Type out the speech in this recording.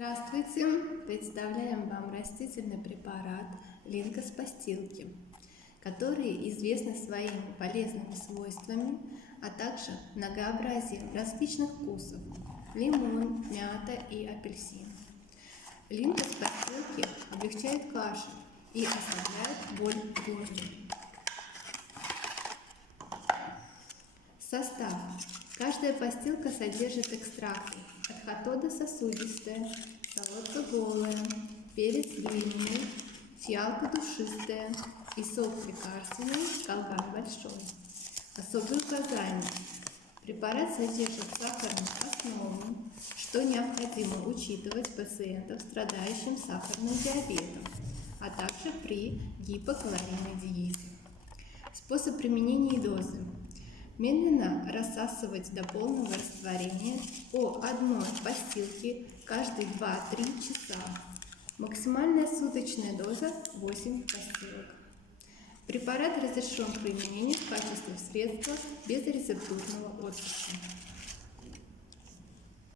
Здравствуйте! Представляем вам растительный препарат линкоспастилки, который известен своими полезными свойствами, а также многообразием различных вкусов – лимон, мята и апельсин. Линкоспастилки облегчают кашель и ослабляют боль в горле. Состав. Каждая постилка содержит экстракты орхотода сосудистая, солодка голая, перец длинный, фиалка душистая, исолт лекарственный, колган большой. Особые указания. Препарат содержит сахарную основу, что необходимо учитывать пациентам, страдающим сахарным диабетом, а также при гипокалорийной диете. Способ применения и дозы. Медленно рассасывать до полного растворения по одной постилке каждые 2-3 часа. Максимальная суточная доза 8 постилок. Препарат разрешен к применению в качестве средства без рецептурного отпуска.